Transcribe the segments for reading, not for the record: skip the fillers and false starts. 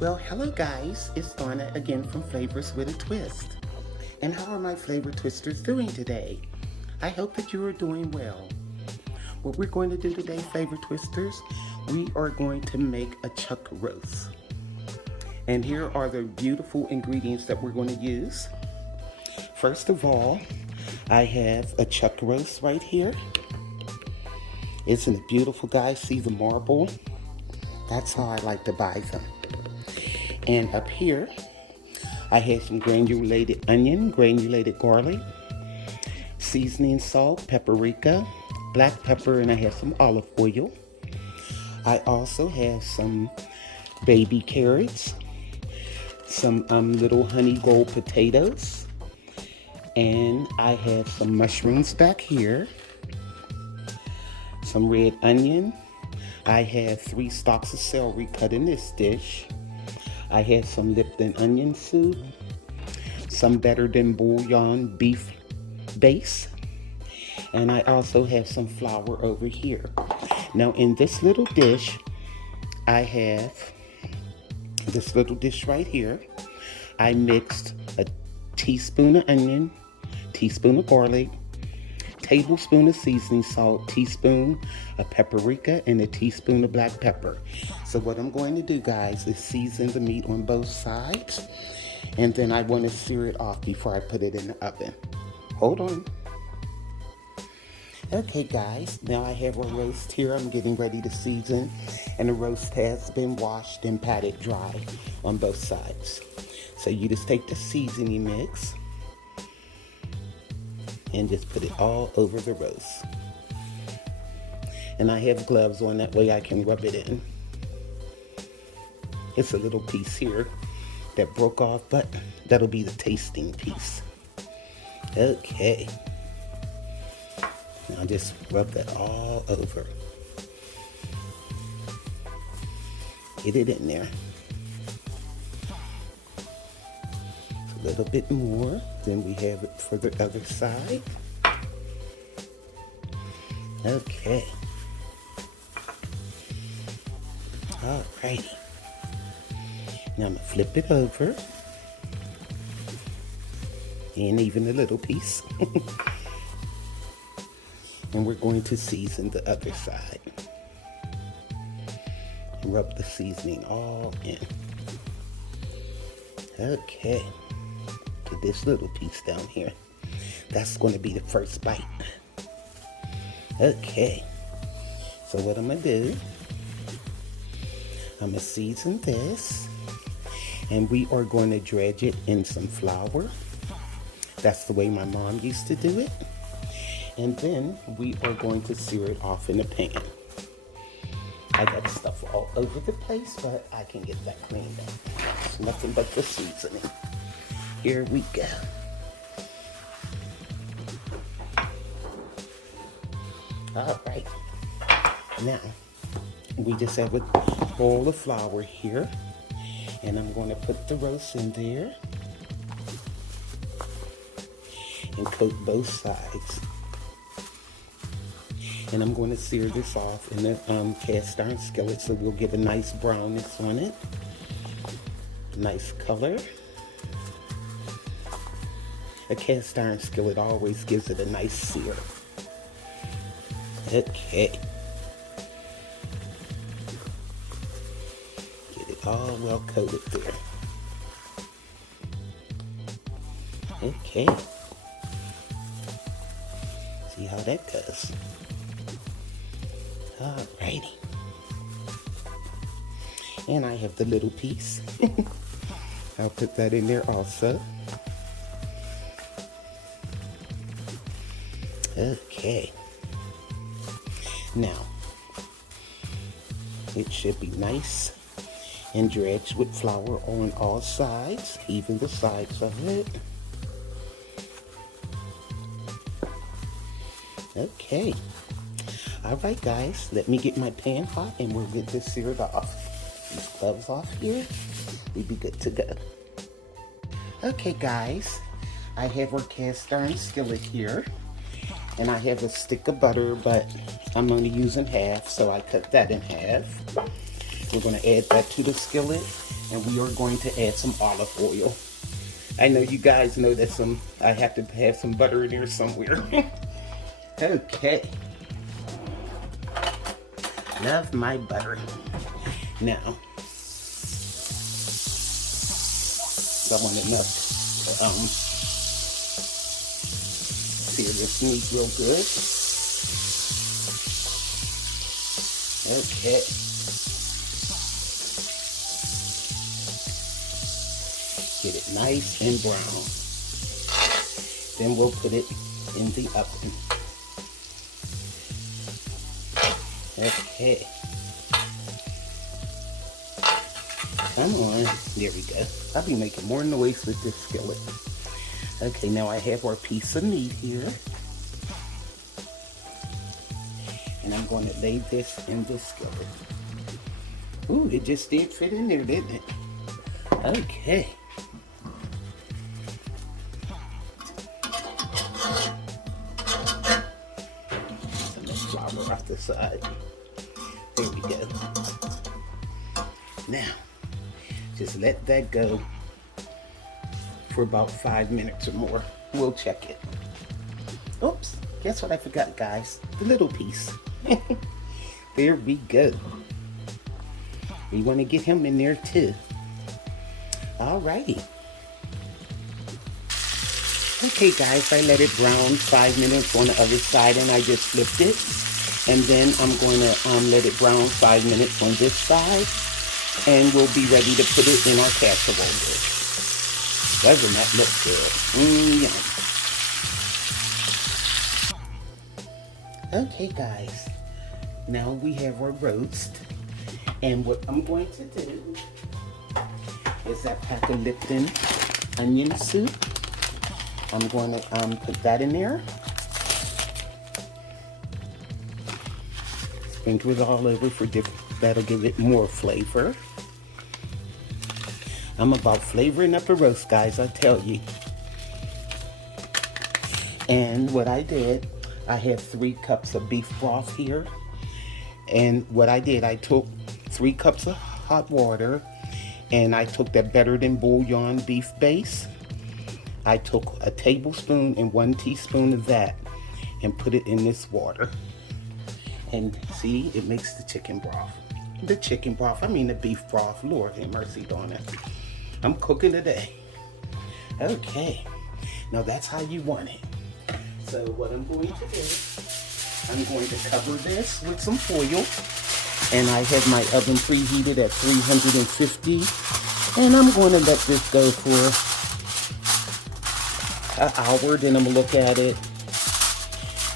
Well, hello guys, it's Donna again from Flavors with a Twist. And how are my flavor twisters doing today? I hope that you are doing well. What we're going to do today, flavor twisters, we are going to make a chuck roast. And here are the beautiful ingredients that we're going to use. First of all, I have a chuck roast right here. Isn't it beautiful, guys? See the marble? That's how I like to buy them. And up here, I have some granulated onion, granulated garlic, seasoning salt, paprika, black pepper, and I have some olive oil. I also have some baby carrots, some little honey gold potatoes, and I have some mushrooms back here, some red onion. I have 3 stalks of celery cut in this dish. I have some Lipton onion soup, some better than Bouillon Beef Base, and I also have some flour over here. Now in this little dish, I have this little dish right here. I mixed a teaspoon of onion, teaspoon of garlic, tablespoon of seasoning salt, teaspoon of paprika, and a teaspoon of black pepper. So what I'm going to do, guys, is season the meat on both sides, and then I want to sear it off before I put it in the oven. Hold on. Okay, guys, now I have a roast here. I'm getting ready to season, and the roast has been washed and patted dry on both sides. So you just take the seasoning mix and just put it all over the roast. And I have gloves on, that way I can rub it in. It's a little piece here that broke off, but that'll be the tasting piece. Okay. Now just rub that all over. Get it in there. A little bit more than we have it for the other side. Okay. Alrighty. Now I'm gonna flip it over. And even a little piece. And we're going to season the other side. Rub the seasoning all in. Okay. To this little piece down here. That's going to be the first bite. Okay. So what I'm going to do, I'm going to season this. And we are going to dredge it in some flour. That's the way my mom used to do it. And then we are going to sear it off in a pan. I got stuff all over the place, but I can get that cleaned up. It's nothing but the seasoning. Here we go. All right. Now, we just have a bowl of flour here. And I'm going to put the roast in there. And coat both sides. And I'm going to sear this off in the cast iron skillet so we'll get a nice brownness on it. Nice color. A cast iron skillet always gives it a nice sear. Okay. Get it all well coated there. Okay. See how that goes. Alrighty. And I have the little piece. I'll put that in there also. Okay. Now, it should be nice and dredged with flour on all sides, even the sides of it. Okay. All right, guys, let me get my pan hot and we'll get this seared off. These gloves off here, we'll be good to go. Okay, guys, I have our cast iron skillet here, and I have a stick of butter, but I'm only using half, so I cut that in half. We're going to add that to the skillet, And we are going to add some olive oil. I know you guys know that I have to have some butter in there somewhere. Okay. Love my butter. Now, I want enough sear this meat real good. Okay. Get it nice and brown. Then we'll put it in the oven. Okay. Come on. There we go. I'll be making more noise with this skillet. Okay, now I have our piece of meat here. And I'm going to lay this in this skillet. Ooh, it just did fit in there, didn't it? Okay. Some of the flour off the side. There we go. Now, just let that go for about 5 minutes or more. We'll check it. Oops, guess what I forgot, guys? The little piece. There we go. We want to get him in there too. Alrighty. Okay guys, I let it brown 5 minutes on the other side and I just flipped it. And then I'm going to let it brown 5 minutes on this side. And we'll be ready to put it in our casserole dish. Doesn't that look good? Yum. Okay guys, now we have our roast. And what I'm going to do is that pack of Lipton onion soup. I'm going to put that in there. Sprinkle it all over for that'll give it more flavor. I'm about flavoring up the roast, guys, I tell you. And what I did, I have 3 cups of beef broth here. And what I did, I took 3 cups of hot water and I took that better than Bouillon Beef Base. I took a tablespoon and 1 teaspoon of that and put it in this water. And see, it makes the chicken broth. The chicken broth, I mean the beef broth. Lord have mercy on it. I'm cooking today. Okay, now that's how you want it. So what I'm going to do, I'm going to cover this with some foil. And I have my oven preheated at 350. And I'm going to let this go for an hour. Then I'm going to look at it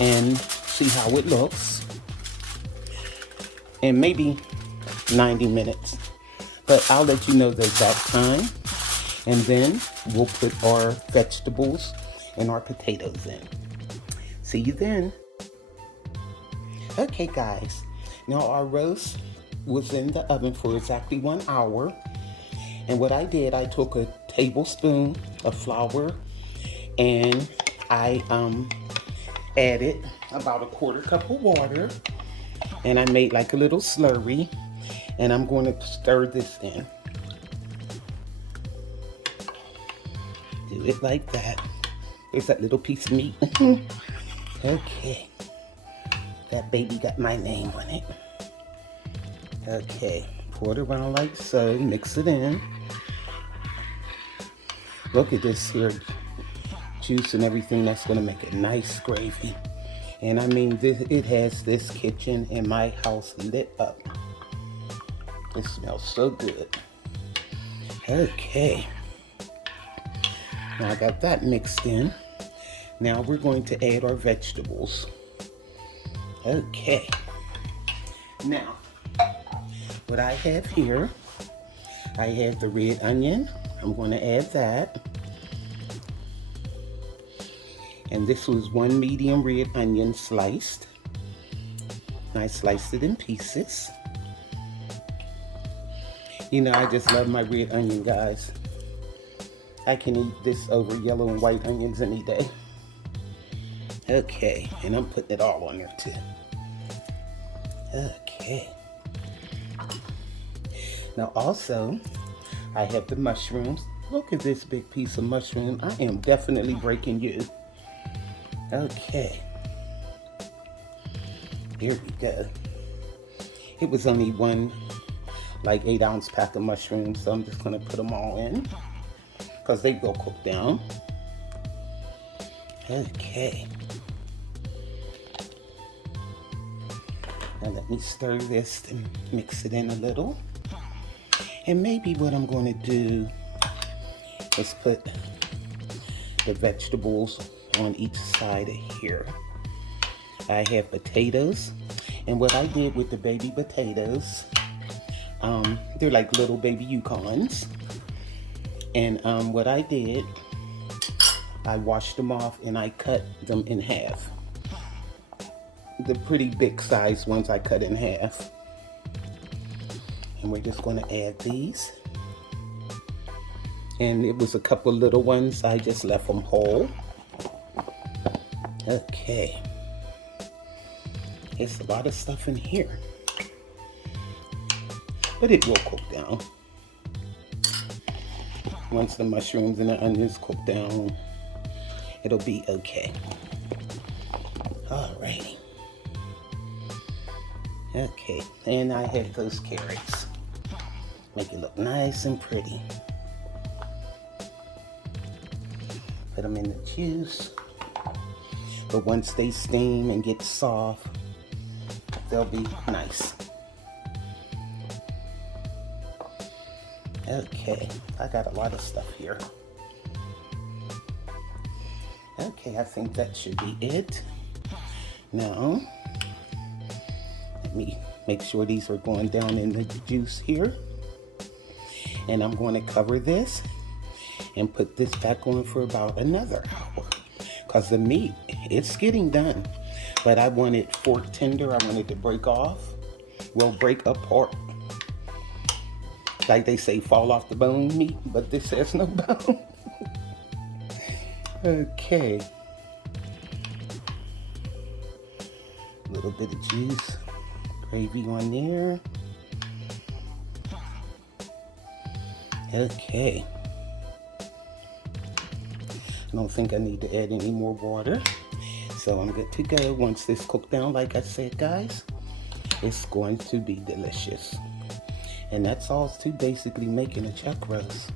and see how it looks. And maybe 90 minutes. But I'll let you know the exact time. And then we'll put our vegetables and our potatoes in. See you then. Okay guys, now our roast was in the oven for exactly 1 hour. And what I did, I took a tablespoon of flour and I added about a 1/4 cup of water. And I made like a little slurry. And I'm going to stir this in. Do it like that. There's that little piece of meat. Okay. That baby got my name on it. Okay. Pour it around like so. Mix it in. Look at this here juice and everything. That's going to make a nice gravy. And I mean, it has this kitchen in my house lit up. It smells so good. Okay. Now I got that mixed in. Now we're going to add our vegetables. Okay. Now, what I have here, I have the red onion. I'm going to add that. And this was 1 medium red onion sliced. I sliced it in pieces. You know, I just love my red onion, guys. I can eat this over yellow and white onions any day. Okay, and I'm putting it all on there too. Okay. Now also, I have the mushrooms. Look at this big piece of mushroom. I am definitely breaking you. Okay. Here we go. It was only one, like 8-ounce pack of mushrooms, so I'm just gonna put them all in because they will cook down. Okay. Now let me stir this and mix it in a little. And maybe what I'm going to do is put the vegetables on each side of here. I have potatoes, and what I did with the baby potatoes, they're like little baby Yukons. And what I did, I washed them off and I cut them in half. The pretty big size ones I cut in half. And we're just going to add these. And it was a couple little ones, I just left them whole. Okay. There's a lot of stuff in here. But it will cook down. Once the mushrooms and the onions cook down, it'll be okay. Alrighty. Okay, and I have those carrots. Make it look nice and pretty. Put them in the juice. But once they steam and get soft, they'll be nice. Okay, I got a lot of stuff here. Okay, I think that should be it. Now, let me make sure these are going down in the juice here. And I'm going to cover this and put this back on for about another hour. Because the meat, it's getting done. But I want it fork tender. I want it to break off. Well, break apart. Like they say, fall off the bone meat, but this has no bone. Okay. A little bit of juice. Gravy on there. Okay. I don't think I need to add any more water. So I'm good to go. Once this cooked down, like I said, guys, it's going to be delicious. And that's all to basically making a chuck roast.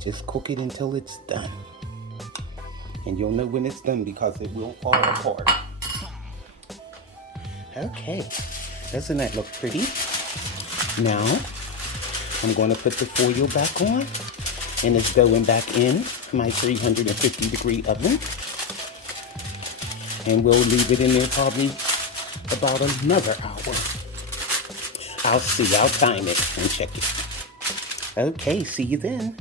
Just cook it until it's done. And you'll know when it's done because it will fall apart. Okay. Doesn't that look pretty? Now, I'm going to put the foil back on, and it's going back in my 350 degree oven. And we'll leave it in there probably about another hour. I'll see, I'll time it and check it. Okay, see you then.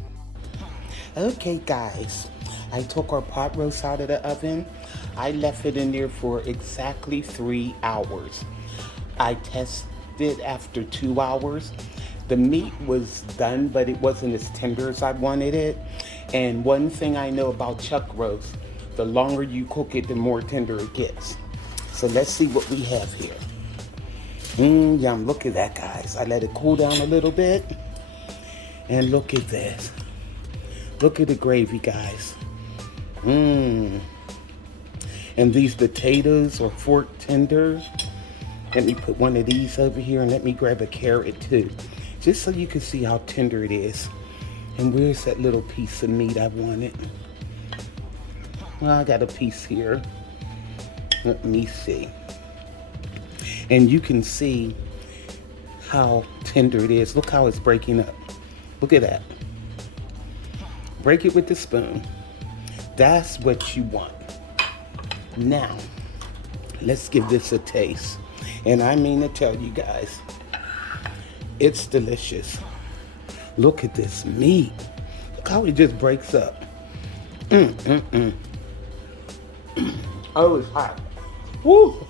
Okay, guys, I took our pot roast out of the oven. I left it in there for exactly 3 hours. I tested after 2 hours. The meat was done, but it wasn't as tender as I wanted it. And one thing I know about chuck roast, the longer you cook it, the more tender it gets. So let's see what we have here. Yum, look at that, guys. I let it cool down a little bit. And look at this. Look at the gravy, guys. And these potatoes are fork tenders. Let me put one of these over here and let me grab a carrot too. Just so you can see how tender it is. And where's that little piece of meat I wanted? Well, I got a piece here. Let me see. And you can see how tender it is. Look how it's breaking up. Look at that. Break it with the spoon. That's what you want. Now, let's give this a taste. And I mean to tell you guys, it's delicious. Look at this meat. Look how it just breaks up. Oh, it's hot. Woo!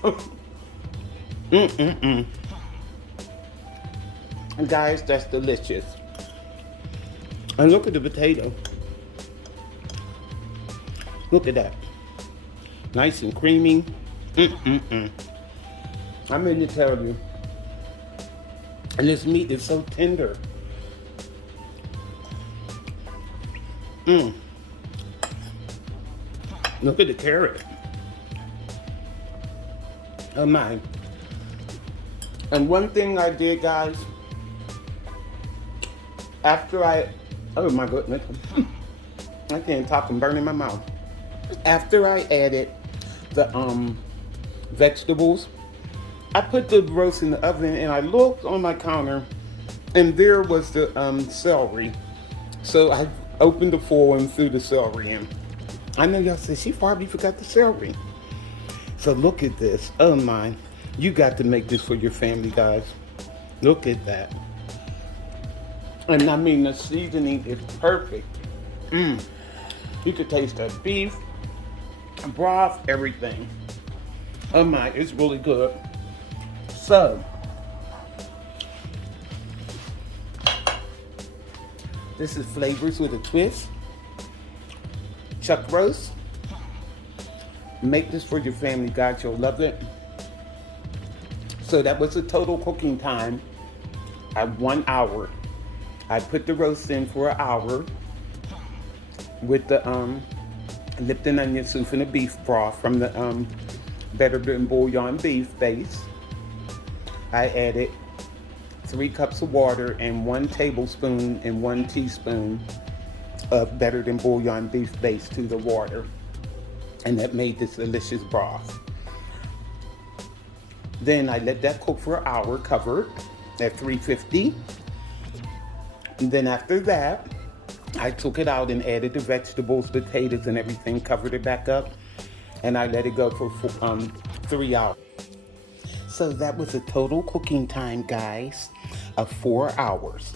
And guys, that's delicious. And look at the potato. Look at that. Nice and creamy. I mean to tell you. And this meat is so tender. Look at the carrot. Oh my. And one thing I did, guys, oh my goodness. I can't talk, I'm burning my mouth. After I added the vegetables, I put the roast in the oven and I looked on my counter and there was the celery. So I opened the foil and threw the celery in. I know y'all said she probably forgot the celery. So look at this. Oh my. You got to make this for your family, guys. Look at that. And I mean, the seasoning is perfect. You could taste the beef, broth, everything. Oh my, it's really good. So, this is Flavors with a Twist. Chuck roast. Make this for your family, guys. You'll love it. So that was the total cooking time at 1 hour. I put the roast in for an hour with the Lipton onion soup and the beef broth from the Better Than Bouillon Beef Base. I added 3 cups of water and 1 tablespoon and 1 teaspoon of Better Than Bouillon Beef Base to the water. And that made this delicious broth. Then I let that cook for an hour, covered at 350. And then after that, I took it out and added the vegetables, potatoes, and everything, covered it back up, and I let it go for 3 hours. So that was a total cooking time, guys, of 4 hours.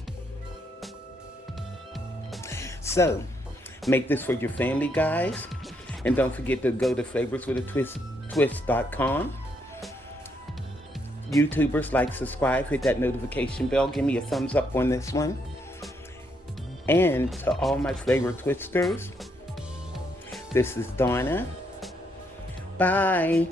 So make this for your family, guys, and don't forget to go to flavorswithatwist.com. YouTubers, like, subscribe, hit that notification bell, give me a thumbs up on this one. And to all my flavor twisters, this is Donna. Bye.